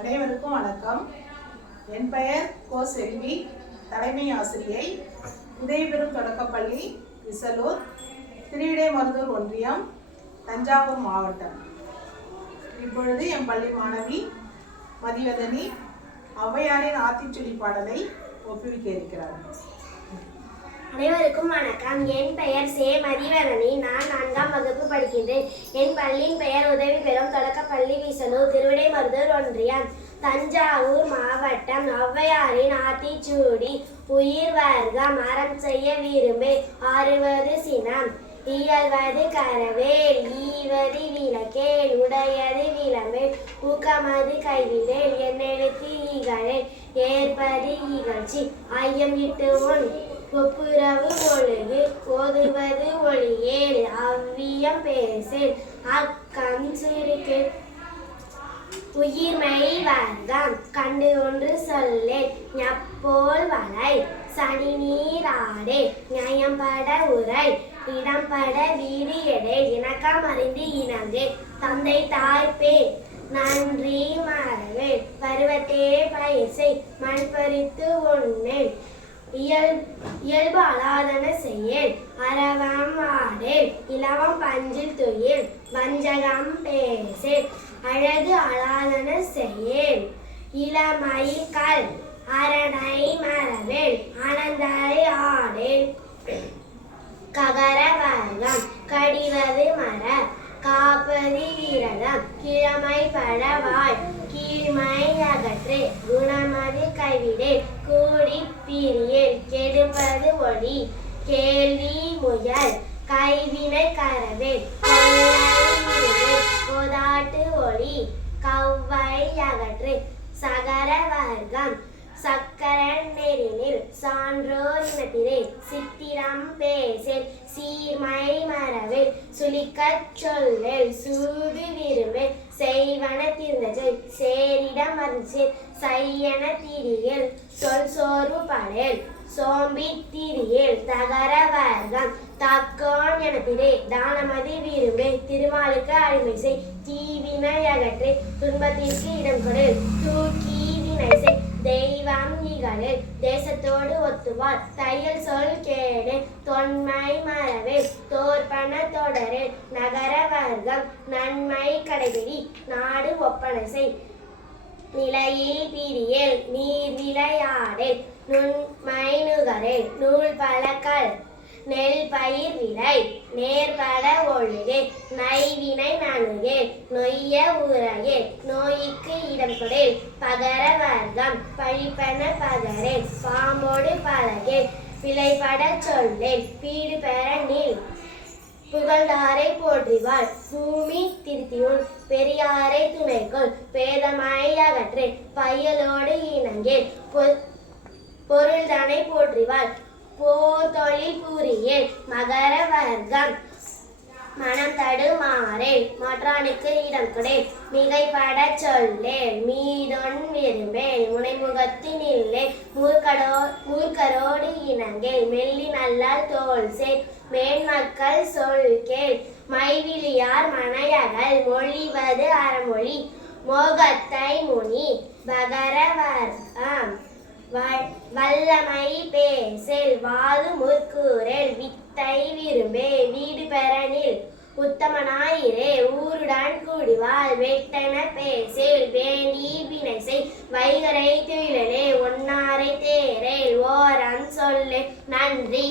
அனைவருக்கும் வணக்கம். என் பெயர் கோ செல்வி, தலைமை ஆசிரியை, உதயபெரும் தொடக்கப்பள்ளி, விசலூர், திருவிடைமருதூர் ஒன்றியம், தஞ்சாவூர் மாவட்டம். இப்பொழுது என் பள்ளி மாணவி மதிவதனி ஔவையாரின் ஆத்திச்சூடி பாடலை ஒப்புவிக்க இருக்கிறார். அனைவருக்கும் வணக்கம். என் பெயர் சே மதிவதனி. நான் 4ஆம் வகுப்பு படிக்கின்றேன். என் பள்ளியின் பெயர் உதவி பெறும் தொடக்கப்பள்ளி, விசலூர், திருவிடைமருதூர் ஒன்றியம், தஞ்சாவூர் மாவட்டம். ஔவையாரின் ஆத்திச்சூடி. உயிர் வர்க்கம் அறம் செய்ய விரும்பே, ஆறுவது சினம், இயல்வது கரவேல், ஈவது விளக்கேல், உடையது விளம்பேல், ஊக்கமது கைவிடேல், என்னெழுத்து ஈகளேல், ஏற்பது இகழ்ச்சி, ஐயம் இட்டு உன் ஒப்புரவு ஒழுகு, ஓதுவது ஒளியேல், அவ்வியம் பேசேல், அக்கம் சுருக்கேல், உயிர்மை வர்க்கம் கண்டு ஒன்று சொல்லேல், ஞப்போல் வளை, சனி நீராடே, நியாயம்பட உரை, இடம்பட வீடு எடே, இணக்கம் அறிந்து இணங்கே, தந்தை தாய்ப்பே நன்றி மறவேல், பருவத்தே பயிர் செய், மண் பறித்து உண்ணேல், இயல்பு அலாதன செய்யேல், அரவம் ஆடேல், இலவம் பஞ்சில் துயில், வஞ்சகம் பேசேல், அழகு அலாதன செய்யேல், இளமயில் கல், அரணை மரவேல், அனந்தரை ஆடேல், ககர வர்க்கம் கடிவது மர, காப்பது விரதம், கிழமை பழவாய், கீழ்மை அகற்றே, குணமது கைவிடே, கூடி பிரியேல், கெடுப்பது ஒளி, கேள்வி முயல், கைவினை கரவேல், கோதாட்டு ஒளி, கவ்வை அகற்றே, சகர வர்க்கம் சக்கர நெறினில், சான்றோர் இனத்திலே, சித்திரம் பேசேல், சீர்மை மறவேல், சுளிக்கச் சொல்லேல், சூது விரும்பேல், செய்வன திருந்தச்செய், சேரிடம் மருந்தேல், செய்யன திரியேல், சொல் சோர்வு படேல், சோம்பி திரியேல், தகர வர்க்கம் தக்கோன் எனத்திலே, தானமதி விரும்பே, திருமாலுக்கு அடிமை செய், தீவினை அகற்றே, துன்பத்திற்கு இடம் கொடேல், தூக்கி வினை செய், தெய்வம் இகழேல், தேசத்தோடு ஒத்துவாள், தையல் சொல் கேடே, தொன்மை மறவேல், தோற்பன தொடரேல், நகர வர்க்கம் நன்மை கடைபிடி, நாடு ஒப்பனை செய், நிலையில் பிரியேல், நீர் விளையாடேல், நுண்மை நுகரேல், நூல் பழக்கல், நெல் பயிர் விளை, நேர்பட ஒழுகே, நைவினை நணுகேல், நொய்ய உரையேல், நோய்க்கு இடம் கொடேல், பகர வர்க்கம் பழிப்பன பகரேல், பாம்போடு பழகேல், பிழைப்பட சொல்லேல், பீடு பெற நில், புகழ்ந்தாரை போற்றிவாள், பூமி திருத்தியுள், பெரியாரை துணைக்கொள், பேதமாய் அகற்றே, பையலோடு இணங்கேல், பொருள்தனை போற்றிவாள், போர் தொழில் புரியேல், மகர வர்க்கம் மனம் தடுமாறேல், மாற்றானுக்கு இடம் கொடேல், மிகைப்பட சொல்லேல், மீதொன் விரும்பேல், முனைமுகத்து நில்லேல், மூர்க்கரோடு இணங்கேல், மெல்லி நல்லால் தோல் சேர், மேன்மக்கள் சொல் கேள், மைவிலியார் மனையகல், மொழிவது அறமொழி, மோகத்தை முனி, பகர வர்க்கம் வல்லமை பேசேல், வாது முற்கூறேல், வித்தை விரும்பே, வீடு பெறனில், உத்தமனாயிரே, ஊருடன் கூடிவாள், வெட்டன பேசேல், வேண்டி வினை செய், வைகரை துயிலே, ஒன்னாரை தேரேல், ஓரம் சொல்லே, நன்றி.